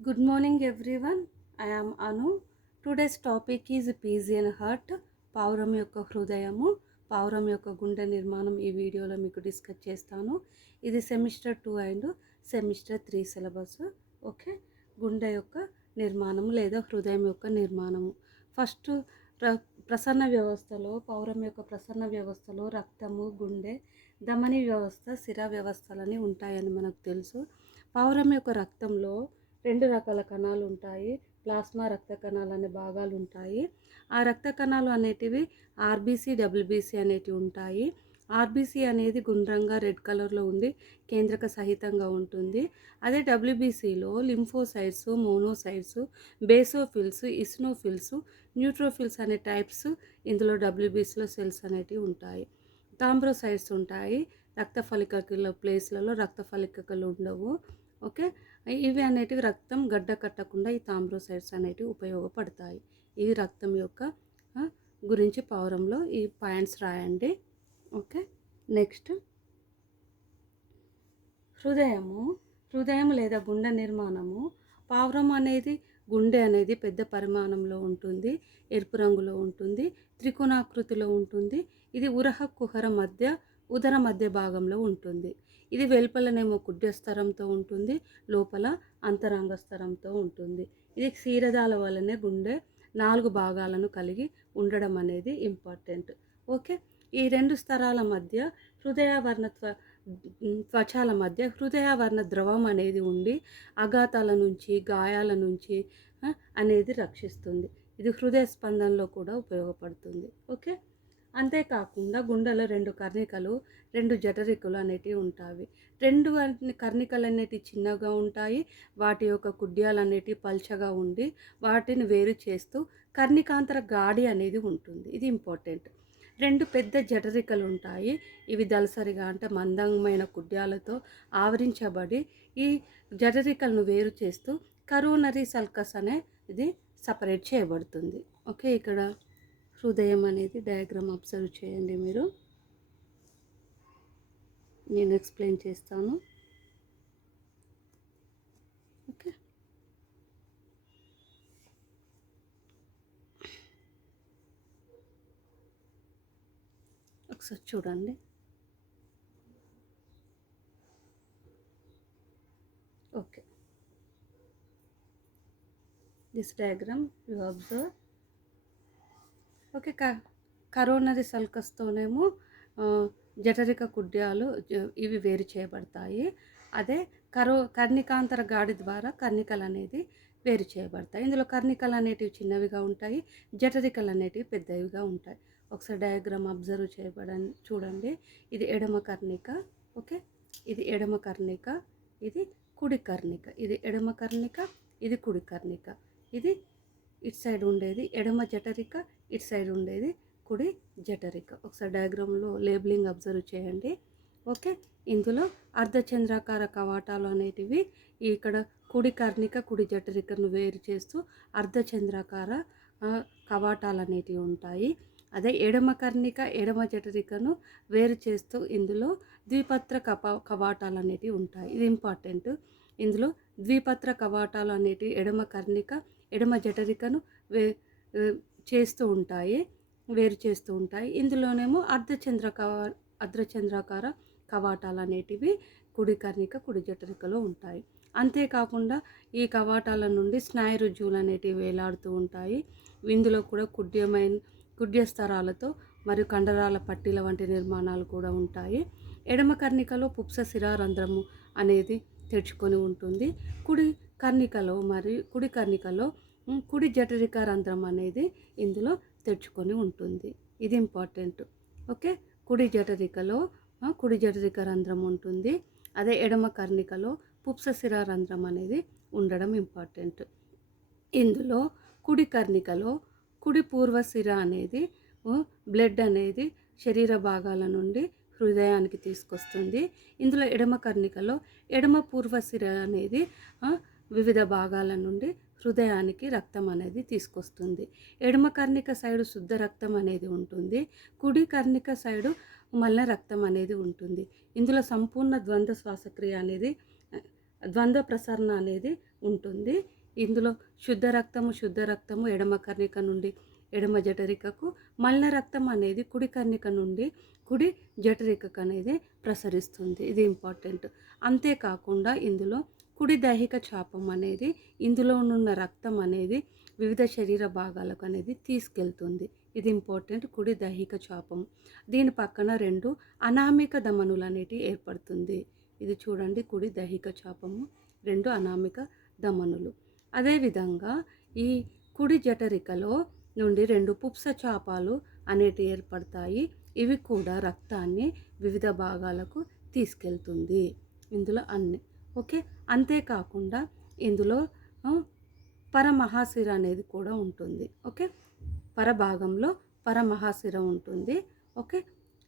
Good morning everyone. I am Anu. Today's topic is PG and heart. పావురం యొక్క హృదయము, పావురం యొక్క గుండె నిర్మాణం ఈ వీడియోలో మీకు డిస్కస్ చేస్తాను. ఇది semester 2 and semester 3 syllabus. Okay, గుండె యొక్క నిర్మాణము లేదా హృదయం యొక్క నిర్మాణము. ఫస్ట్ ప్రసన్న వ్యవస్థలో, పావురం యొక్క ప్రసన్న వ్యవస్థలో రక్తము, గుండె, ధమని వ్యవస్థ, శిర వ్యవస్థలని ఉంటాయని మనకు తెలుసు. పావురం యొక్క రక్తంలో 2 రకాల కణాలు ఉంటాయి. ప్లాస్మా రక్త కణాలు అనే భాగాలు ఉంటాయి. ఆ రక్త కణాలు అనేటివి ఆర్బీసీ, డబ్ల్యూబీసీ అనేటివి ఉంటాయి. ఆర్బీసీ అనేది గుండ్రంగా రెడ్ కలర్లో ఉండి కేంద్రక సహితంగా ఉంటుంది. అదే డబ్ల్యూబీసీలో lymphocytes, monocytes, basophils, eosinophils, neutrophils అనే టైప్స్ ఇందులో డబ్ల్యూబీసీలో సెల్స్ అనేటివి ఉంటాయి. థాంబ్రోసైట్స్ ఉంటాయి. రక్త ఫలికల ప్లేస్లలో రక్త ఫలికలు ఉండవు. ఓకే, ఇవి అనేటివి రక్తం గడ్డ కట్టకుండా ఈ థాంబ్రోసైట్స్ అనేటివి ఉపయోగపడతాయి. ఇవి రక్తం యొక్క గురించి పావురంలో ఈ పాయింట్స్ రాయండి. ఓకే, నెక్స్ట్ హృదయం లేదా గుండె నిర్మాణము. పావురం అనేది గుండె అనేది పెద్ద పరిమాణంలో ఉంటుంది, ఎరుపు రంగులో ఉంటుంది, త్రికోణాకృతిలో ఉంటుంది. ఇది ఉదర మధ్య భాగంలో ఉంటుంది. ఇది వెలుపలనేమో కుడ్యస్తరంతో ఉంటుంది, లోపల అంతరంగ స్తరంతో ఉంటుంది. ఇది క్షీరదాల వల్లనే గుండె 4 భాగాలను కలిగి ఉండడం అనేది ఇంపార్టెంట్. ఓకే, ఈ 2 స్తరాల మధ్య త్వచాల మధ్య హృదయావరణ ద్రవం అనేది ఉండి ఆఘాతాల నుంచి, గాయాల నుంచి అనేది రక్షిస్తుంది. ఇది హృదయ స్పందనలో కూడా ఉపయోగపడుతుంది. ఓకే, అంతేకాకుండా గుండెలో 2 కర్ణికలు, 2 జఠరికలు అనేటివి ఉంటాయి. 2 కర్ణికలు అనేటివి చిన్నగా ఉంటాయి. వాటి యొక్క కుడ్యాలు అనేటివి పల్చగా ఉండి వాటిని వేరు చేస్తూ కర్ణికాంతర గాడి అనేది ఉంటుంది. ఇది ఇంపార్టెంట్. 2 పెద్ద జఠరికలు ఉంటాయి. ఇవి దళసరిగా అంటే మందమైన కుడ్యాలతో ఆవరించబడి ఈ జఠరికలను వేరు చేస్తూ కరోనరీ సల్కస్ అనే ఇది సపరేట్ చేయబడుతుంది. ఓకే, ఇక్కడ హృదయం అనేది డయాగ్రామ్ అబ్జర్వ్ చేయండి మీరు. నేను ఎక్స్ప్లెయిన్ చేస్తాను. ఓకే, ఒకసారి చూడండి. Okay, this diagram you observe. Okay, coronary సల్కస్తోనేమో జఠరిక కుడ్యాలు ఇవి వేరు చేయబడతాయి. అదే కర్ణికాంతర గాడి ద్వారా కర్ణికలు అనేది వేరు చేయబడతాయి. ఇందులో కర్ణికలు అనేటివి చిన్నవిగా ఉంటాయి, జఠరికలు అనేటివి పెద్దవిగా ఉంటాయి. ఒకసారి డయాగ్రామ్ అబ్జర్వ్ చూడండి. ఇది ఎడమ కర్ణిక. ఓకే, ఇది ఎడమ కర్ణిక, ఇది కుడి కర్ణిక. ఇది ఎడమ కర్ణిక, ఇది కుడి కర్ణిక. ఇది ఇటు సైడ్ ఉండేది ఎడమ జఠరిక, ఇటు సైడ్ ఉండేది కుడి జఠరిక. ఒకసారి డయాగ్రామ్లో లేబులింగ్ అబ్జర్వ్ చేయండి. ఓకే, ఇందులో అర్ధచంద్రాకార కవాటాలు అనేటివి ఇక్కడ కుడి కర్ణిక, కుడి జఠరికను వేరు చేస్తూ అర్ధచంద్రాకార కవాటాలు అనేటివి ఉంటాయి. అదే ఎడమ కర్ణిక, ఎడమ జఠరికను వేరు చేస్తూ ఇందులో ద్విపత్ర కవాటాలు అనేటివి ఉంటాయి. ఇది ఇంపార్టెంట్. ఇందులో ద్విపత్ర కవాటాలు అనేటివి ఎడమ కర్ణిక, ఎడమ జఠరికను వేరు చేస్తూ ఉంటాయి. ఇందులోనేమో అర్ధచంద్రాకార కవాటాలు అనేటివి కుడి కర్ణిక, కుడి జఠరికలో ఉంటాయి. అంతేకాకుండా ఈ కవాటాల నుండి స్నాయు రుజువులు అనేటివి వేలాడుతూ ఉంటాయి. ఇందులో కూడా కుడ్యస్తరాలతో మరియు కండరాల పట్టీల వంటి నిర్మాణాలు కూడా ఉంటాయి. ఎడమ కర్ణికలో పుప్స శిరారంధ్రము అనేది తెరుచుకొని ఉంటుంది. కుడి కర్ణికలో కుడి జఠరిక రంధ్రం అనేది ఇందులో తెరుచుకొని ఉంటుంది. ఇది ఇంపార్టెంట్. ఓకే, కుడి జఠరిక రంధ్రం ఉంటుంది. అదే ఎడమ కర్ణికలో పుప్స శిరా రంధ్రం అనేది ఉండడం ఇంపార్టెంట్. ఇందులో కుడి కర్ణికలో కుడి పూర్వశిర అనేది బ్లడ్ అనేది శరీర భాగాల నుండి హృదయానికి తీసుకొస్తుంది. ఇందులో ఎడమ కర్ణికలో ఎడమ పూర్వశిర అనేది వివిధ భాగాల నుండి హృదయానికి రక్తం అనేది తీసుకొస్తుంది. ఎడమ కర్ణిక సైడు శుద్ధ రక్తం అనేది ఉంటుంది, కుడి కర్ణిక సైడు మల్ల రక్తం అనేది ఉంటుంది. ఇందులో సంపూర్ణ ద్వంద్వ శ్వాసక్రియ అనేది ద్వంద్వ ప్రసరణ అనేది ఉంటుంది. ఇందులో శుద్ధ రక్తము ఎడమ కర్ణిక నుండి ఎడమ జఠరికకు, మలిన రక్తం అనేది కుడి కర్ణిక నుండి కుడి జఠరికకు అనేది ప్రసరిస్తుంది. ఇది ఇంపార్టెంట్. అంతేకాకుండా ఇందులో కుడి దైహిక చాపం అనేది ఇందులో ఉన్న రక్తం అనేది వివిధ శరీర భాగాలకు అనేది తీసుకెళ్తుంది. ఇది ఇంపార్టెంట్. కుడి దైహిక చాపం. దీని పక్కన 2 అనామిక ధమనులు అనేటివి ఏర్పడుతుంది. ఇది చూడండి, కుడి దైహిక చాపము, 2 అనామిక ధమనులు. అదేవిధంగా ఈ కుడి జఠరికలో నుండి 2 పుప్స చాపాలు అనేటివి ఏర్పడతాయి. ఇవి కూడా రక్తాన్ని వివిధ భాగాలకు తీసుకెళ్తుంది. ఇందులో అన్ని ఓకే. అంతేకాకుండా ఇందులో పరమహాశిర అనేది కూడా ఉంటుంది. ఓకే, పరభాగంలో పరమహాశిర ఉంటుంది. ఓకే,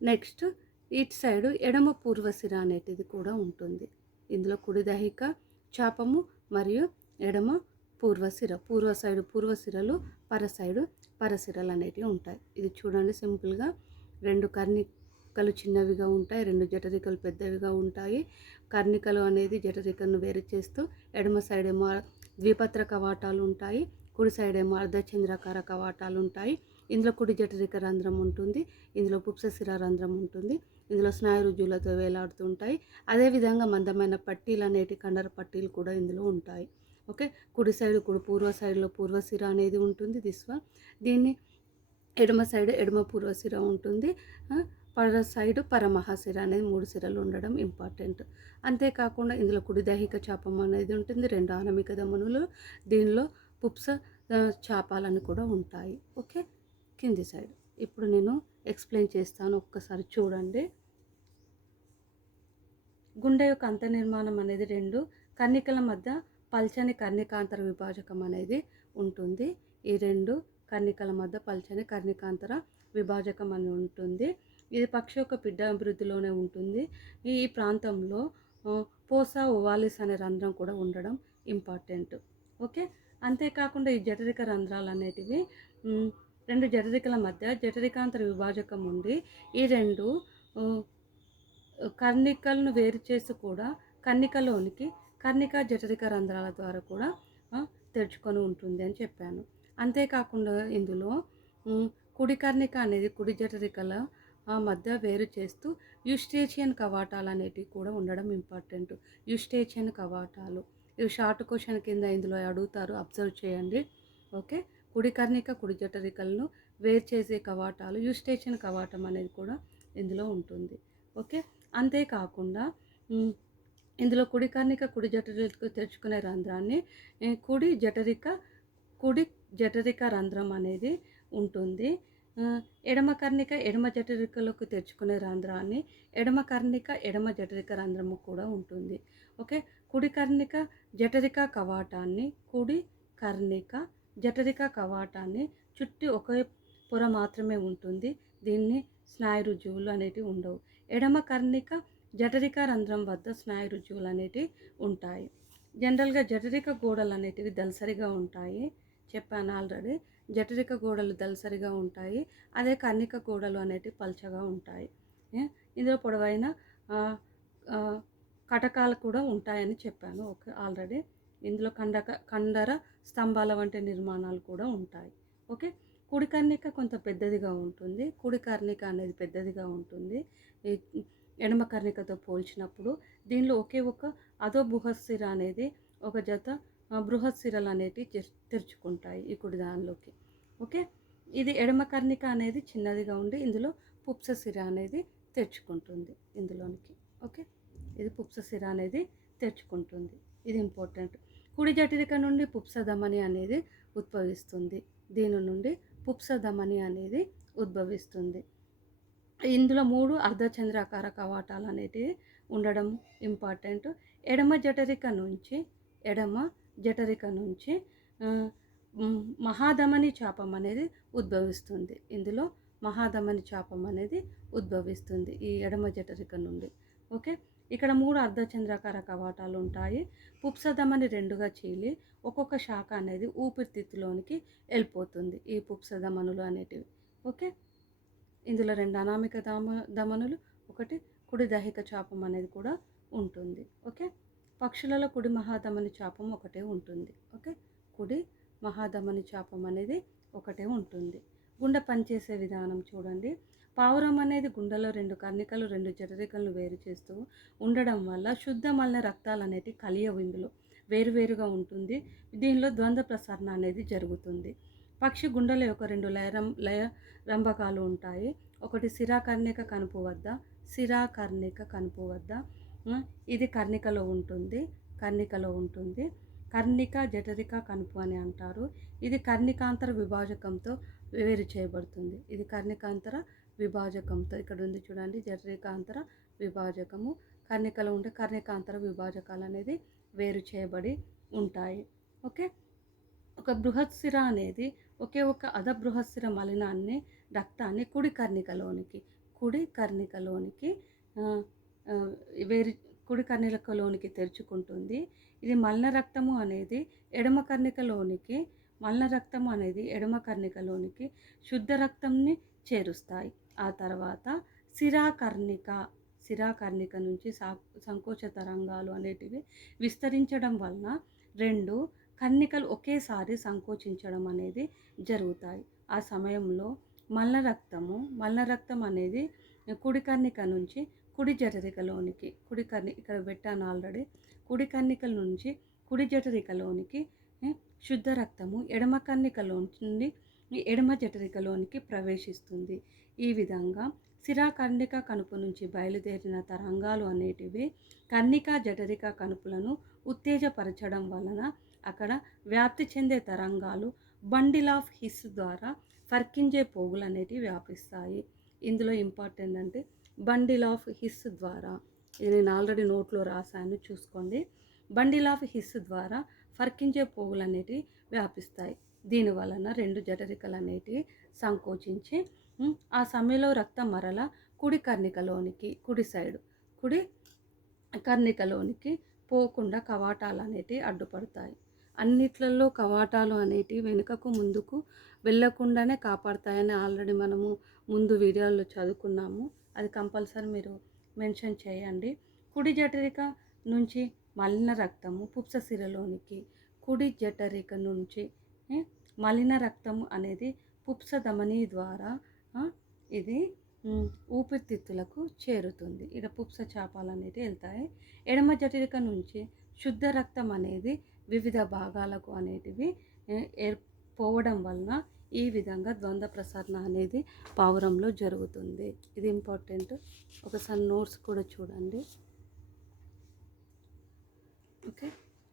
నెక్స్ట్ ఇటు సైడు ఎడమ పూర్వశిర అనేటిది కూడా ఉంటుంది. ఇందులో కుడి దైహిక చాపము మరియు ఎడమ పూర్వశిర, పూర్వ సైడు పూర్వశిరలు, పర సైడు పరశిరలు అనేటివి ఉంటాయి. ఇది చూడండి సింపుల్గా. 2 కర్ణికలు చిన్నవిగా ఉంటాయి, 2 జఠరికలు పెద్దవిగా ఉంటాయి. కర్ణికలు అనేది జఠరికను వేరు చేస్తూ ఎడమ సైడ్ ఏమో ద్విపత్ర కవాటాలు ఉంటాయి, కుడి సైడ్ ఏమో అర్ధచంద్రాకార కవాటాలు ఉంటాయి. ఇందులో కుడి జఠరిక రంధ్రం ఉంటుంది, ఇందులో పుప్సశిర రంధ్రం ఉంటుంది. ఇందులో స్నాయు రుజువులతో వేలాడుతూ ఉంటాయి. అదేవిధంగా మందమైన పట్టీలు అనేటి కండర పట్టీలు కూడా ఇందులో ఉంటాయి. ఓకే, కుడి సైడ్ కుడి పూర్వ సైడ్లో పూర్వశిర అనేది ఉంటుంది. దీన్ని ఎడమ సైడ్ ఎడమ పూర్వశిర ఉంటుంది. పర సైడు పరమహాశిర అనేది 3 శిరలు ఉండడం ఇంపార్టెంట్. అంతేకాకుండా ఇందులో కుడి దైహిక చాపం అనేది ఉంటుంది, 2 ఆనమిక ధమనులు. దీనిలో పుప్స చాపాలని కూడా ఉంటాయి. ఓకే, కింది సైడ్ ఇప్పుడు నేను ఎక్స్ప్లెయిన్ చేస్తాను, ఒక్కసారి చూడండి. గుండె యొక్క అంతర్నిర్మాణం అనేది 2 కర్ణికల మధ్య పల్చని కర్ణికాంతర విభాజకం అనేది ఉంటుంది. ఈ 2 కర్ణికల మధ్య పల్చని కర్ణికాంతర విభాజకం అని ఉంటుంది. ఇది పక్షి యొక్క బిడ్డ అభివృద్ధిలోనే ఉంటుంది. ఈ ప్రాంతంలో పోసా ఓవాలిస్ అనే రంధ్రం కూడా ఉండడం ఇంపార్టెంట్. ఓకే, అంతేకాకుండా ఈ జఠరిక రంధ్రాలు అనేటివి 2 జఠరికల మధ్య జఠరికాంతర విభాజకం ఉండి ఈ 2 కర్ణికలను వేరు చేసి కూడా కర్ణికలోనికి కర్ణిక జఠరిక రంధ్రాల ద్వారా కూడా తెరుచుకొని ఉంటుంది అని చెప్పాను. అంతేకాకుండా ఇందులో కుడి కర్ణిక అనేది కుడి జఠరికల మధ్య వేరు చేస్తూ యూస్టేచియన్ కవాటాలు అనేటివి కూడా ఉండడం ఇంపార్టెంట్. యూస్టేచియన్ కవాటాలు ఇవి షార్ట్ క్వశ్చన్ కింద ఇందులో అడుగుతారు, అబ్జర్వ్ చేయండి. ఓకే, కుడి కర్ణిక కుడి జఠరికలను వేరు చేసే కవాటాలు యూస్టేచియన్ కవాటం అనేది కూడా ఇందులో ఉంటుంది. ఓకే, అంతేకాకుండా ఇందులో కుడి కర్ణిక కుడి జఠరికకు తెరుచుకునే రంధ్రాన్ని కుడి జఠరిక రంధ్రం అనేది ఉంటుంది. ఎడమ కర్ణిక ఎడమ జఠరికలకు తెరుచుకునే రంధ్రాన్ని ఎడమ కర్ణిక ఎడమ జఠరిక రంధ్రము కూడా ఉంటుంది. ఓకే, కుడి కర్ణిక జఠరిక కవాటాన్ని కుడి కర్ణిక జఠరిక కవాటాన్ని చుట్టి ఒకే పొర మాత్రమే ఉంటుంది. దీన్ని స్నాయు రుజువులు అనేటివి ఉండవు. ఎడమ కర్ణిక జఠరిక రంధ్రం వద్ద స్నాయు రుజువులు అనేటివి ఉంటాయి. జనరల్గా జఠరిక గోడలు అనేటివి దళసరిగా ఉంటాయి, చెప్పాను ఆల్రెడీ. జఠరిక గోడలు దళసరిగా ఉంటాయి, అదే కర్ణిక గోడలు అనేటివి పల్చగా ఉంటాయి. ఇందులో పొడవైన కటకాలు కూడా ఉంటాయని చెప్పాను. Okay, already. ఇందులో కండర స్తంభాల వంటి నిర్మాణాలు కూడా ఉంటాయి. ఓకే, కుడి కర్ణిక కొంత పెద్దదిగా ఉంటుంది, కుడి కర్ణిక అనేది పెద్దదిగా ఉంటుంది ఎడమ కర్ణికతో పోల్చినప్పుడు. దీనిలో ఒకే ఒక అదో బృహత్శిర అనేది ఒక జత బృహత్శిరలు అనేటివి తెరుచుకుంటాయి ఈ కుడి దానిలోకి. ఓకే, ఇది ఎడమ కర్ణిక అనేది చిన్నదిగా ఉండి ఇందులో పుప్సశిర అనేది తెరుచుకుంటుంది ఇందులోనికి. ఓకే, ఇది పుప్సశిర అనేది తెరుచుకుంటుంది, ఇది ఇంపార్టెంట్. కుడి జఠరిక నుండి పుప్సధమని అనేది ఉద్భవిస్తుంది, దీని నుండి పుప్సధమని అనేది ఉద్భవిస్తుంది. ఇందులో 3 అర్ధచంద్రాకార కవాటాలు అనేటివి ఉండడం ఇంపార్టెంట్. ఎడమ జఠరిక నుంచి మహాధమని చాపం అనేది ఉద్భవిస్తుంది. ఇందులో మహాధమని చాపం అనేది ఉద్భవిస్తుంది ఈ ఎడమ జఠరిక నుండి. ఓకే, ఇక్కడ 3 అర్ధచంద్రాకార కవాటాలు ఉంటాయి. పుప్సధమని 2గా చీలి ఒక్కొక్క శాఖ అనేది ఊపిరితిత్తులోనికి వెళ్ళిపోతుంది ఈ పుప్సధమనులు అనేటివి. ఓకే, ఇందులో 2 అనామిక ధమనులు, 1 కుడి దైహిక చాపం అనేది కూడా ఉంటుంది. ఓకే, పక్షులలో కుడి మహాధమని చాపం ఒకటే ఉంటుంది. ఓకే, కుడి మహాధమని చాపం అనేది ఒకటే ఉంటుంది. గుండె పనిచేసే విధానం చూడండి. పావురం అనేది గుండెలో 2 కర్ణికలు 2 జఠరికలను వేరు చేస్తూ ఉండడం వల్ల శుద్ధ మలిన రక్తాలు అనేటివి కలియవు. ఇందులో వేరువేరుగా ఉంటుంది. దీనిలో ద్వంద్వ ప్రసరణ అనేది జరుగుతుంది. పక్షి గుండెల యొక్క 2 లయ రంభకాలు ఉంటాయి. ఒకటి శిరాకర్ణిక కనుపు వద్ద, ఇది కర్ణికలో ఉంటుంది. కర్ణిక జఠరిక కనుపు అని అంటారు. ఇది కర్ణికాంతర విభాజకంతో వేరు చేయబడుతుంది. ఇక్కడ ఉంది చూడండి, జఠరికాంతర విభాజకము. కర్ణికలో ఉండే కర్ణికాంతర విభాజకాలు అనేది వేరు చేయబడి ఉంటాయి. ఓకే, ఒక బృహత్శిర అనేది ఒకే ఒక అధ బృహత్శిర మలినాన్ని రక్తాన్ని కుడి కర్ణికలోనికి తెరుచుకుంటుంది. ఇది మలిన రక్తము అనేది ఎడమ కర్ణికలోనికి శుద్ధ రక్తంని చేరుస్తాయి. ఆ తర్వాత శిరాకర్ణిక నుంచి సంకోచ తరంగాలు అనేటివి విస్తరించడం వలన 2 కర్ణికలు ఒకేసారి సంకోచించడం అనేది జరుగుతాయి. ఆ సమయంలో మలిన రక్తం అనేది కుడి కర్ణిక నుంచి కుడి జఠరికలోనికి ఇక్కడ పెట్టాను ఆల్రెడీ. కుడి కర్ణికల నుంచి కుడి జఠరికలోనికి శుద్ధ రక్తము ఎడమ కర్ణికలో నుండి ఎడమ జఠరికలోనికి ప్రవేశిస్తుంది. ఈ విధంగా శిరాకర్ణిక కనుపు నుంచి బయలుదేరిన తరంగాలు అనేటివి కర్ణిక జఠరిక కనుపులను ఉత్తేజపరచడం వలన అక్కడ వ్యాప్తి చెందే తరంగాలు బండిల్ ఆఫ్ హిస్ ద్వారా ఫర్కింజే పోగులు అనేటివి వ్యాపిస్తాయి. ఇందులో ఇంపార్టెంట్ అంటే బండిల్ ఆఫ్ హిస్ ద్వారా, ఇది నేను ఆల్రెడీ నోట్లో రాశాను, చూసుకోండి. బండిల్ ఆఫ్ హిస్ ద్వారా ఫర్కింజే పోగులు అనేటివి వ్యాపిస్తాయి. దీని వలన 2 జఠరికలు అనేటివి సంకోచించి ఆ సమయంలో రక్తం మరల కుడి కర్ణికలోనికి పోకుండా కవాటాలు అనేటివి అడ్డుపడతాయి. అన్నిట్లలో కవాటాలు అనేటివి వెనుకకు ముందుకు వెళ్ళకుండానే కాపాడుతాయని ఆల్రెడీ మనము ముందు వీడియోలో చదువుకున్నాము. అది కంపల్సరీ మీరు మెన్షన్ చేయండి. కుడి జఠరిక నుంచి మలిన రక్తము పుప్సశిరలోనికి, కుడి జఠరిక నుంచి మలిన రక్తము అనేది పుప్స ధమని ద్వారా ఇది ఊపిరితిత్తులకు చేరుతుంది. ఇక్కడ పుప్స చాపాలు అనేవి వెళ్తాయి. ఎడమ జఠరిక నుంచి శుద్ధ రక్తం అనేది వివిధ భాగాలకు అనేటివి పోవడం వలన ఈ విధంగా ద్వంద్వ ప్రసరణ అనేది పావురంలో జరుగుతుంది. ఇది ఇంపార్టెంట్. ఒకసారి నోట్స్ కూడా చూడండి. ఓకే,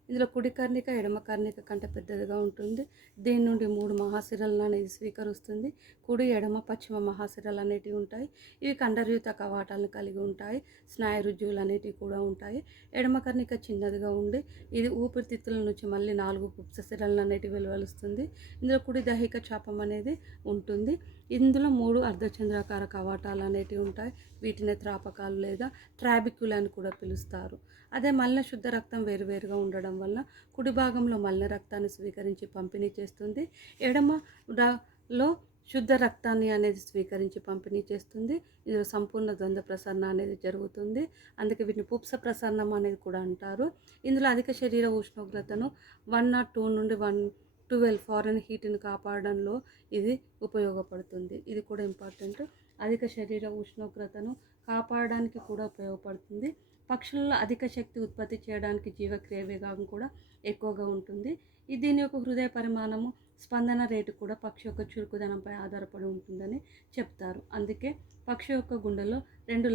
ఇందులో కుడి కర్ణిక ఎడమ కర్ణిక కంటే పెద్దదిగా ఉంటుంది. దీని నుండి 3 మహాశిరలను అనేది స్వీకరిస్తుంది. కుడి ఎడమ పశ్చిమ మహాశిరలు అనేటివి ఉంటాయి. ఇవి కండరయుత కవాటాలను కలిగి ఉంటాయి. స్నాయు రుజువులు అనేటివి కూడా ఉంటాయి. ఎడమ కర్ణిక చిన్నదిగా ఉండి ఇది ఊపిరితిత్తుల నుంచి మళ్ళీ 4 పుప్సశిరలను అనేటివి వెలువలుస్తుంది. ఇందులో కుడి దైహిక చాపం అనేది ఉంటుంది. ఇందులో 3 అర్ధచంద్రాకార కవాటాలు అనేటివి ఉంటాయి. వీటిని త్రాపకాలు లేదా ట్రాబిక్యుల్ అని కూడా పిలుస్తారు. అదే మలిన శుద్ధ రక్తం వేరువేరుగా ఉండడం వల్ల కుడి భాగంలో మలిన రక్తాన్ని స్వీకరించి పంపిణీ చేస్తుంది, ఎడమలో శుద్ధ రక్తాన్ని అనేది స్వీకరించి పంపిణీ చేస్తుంది. ఇందులో సంపూర్ణ ద్వంద్వ ప్రసరణ అనేది జరుగుతుంది. అందుకే వీటిని పుప్స ప్రసరణం అనేది కూడా అంటారు. ఇందులో అధిక శరీర ఉష్ణోగ్రతను 102 నుండి 112 ఫారెన్ హీట్ని కాపాడడంలో ఇది ఉపయోగపడుతుంది. ఇది కూడా ఇంపార్టెంట్. అధిక శరీర ఉష్ణోగ్రతను కాపాడడానికి కూడా ఉపయోగపడుతుంది. పక్షులలో అధిక శక్తి ఉత్పత్తి చేయడానికి జీవక్రియ వేగం కూడా ఎక్కువగా ఉంటుంది. దీని యొక్క హృదయ పరిమాణము స్పందన రేటు కూడా పక్షి యొక్క చురుకుదనంపై ఆధారపడి ఉంటుందని చెప్తారు. అందుకే పక్షి యొక్క గుండెలో 2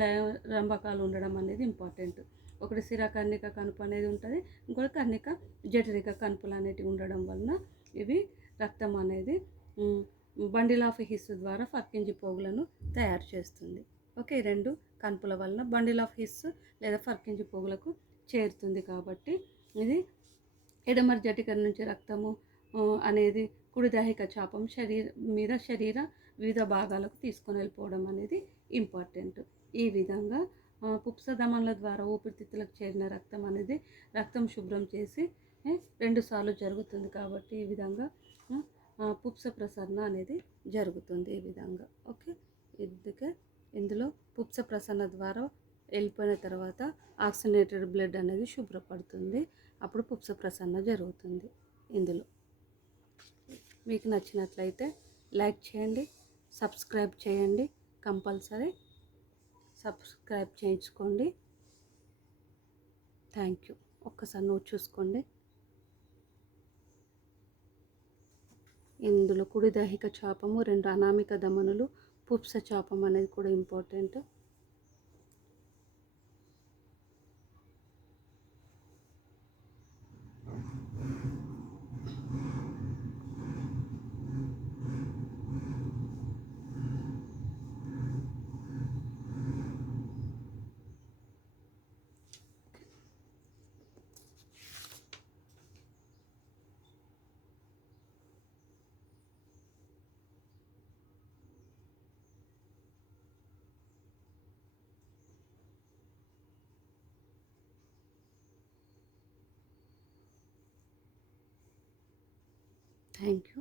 రంభకాలు ఉండడం అనేది ఇంపార్టెంట్. ఒకటి శిరాకర్ణిక కనుపు అనేది ఉంటుంది, ఇంకోటి కర్ణిక జఠరిక కనుపులు అనేటివి ఉండడం వలన ఇవి రక్తం అనేది బండిల్ ఆఫ్ హిస్ ద్వారా ఫర్కింజి పోగులను తయారు చేస్తుంది. ఓకే, 2 కనుపుల వలన బండిల్ ఆఫ్ హిస్ లేదా ఫర్కింజి పోగులకు చేరుతుంది. కాబట్టి ఇది ఎడమ జఠరిక నుంచి రక్తము అనేది కుడి దైహిక చాపం శరీర వివిధ భాగాలకు తీసుకొని వెళ్ళిపోవడం అనేది ఇంపార్టెంట్. ఈ విధంగా పుప్సధమనుల ద్వారా ఊపిరితిత్తులకు చేరిన రక్తం అనేది రక్తం శుభ్రం చేసి 2 సార్లు జరుగుతుంది. కాబట్టి ఈ విధంగా పుప్స ప్రసరణ అనేది జరుగుతుంది ఈ విధంగా. ఓకే, ఇందులో పుప్స ప్రసరణ ద్వారా వెళ్ళిపోయిన తర్వాత ఆక్సిజనేటెడ్ బ్లడ్ అనేది శుభ్రపడుతుంది. అప్పుడు పుప్స ప్రసరణ జరుగుతుంది. ఇందులో మీకు నచ్చినట్లయితే లైక్ చేయండి, సబ్స్క్రైబ్ చేయండి. కంపల్సరీ సబ్స్క్రైబ్ చేయించుకోండి. Thank you. ఒక్కసారి నోట్ చూసుకోండి. ఇందులో కుడి దైహిక చాపము, 2 అనామిక ధమనులు, పుప్స చాపం అనేది కూడా ఇంపార్టెంట్. Thank you.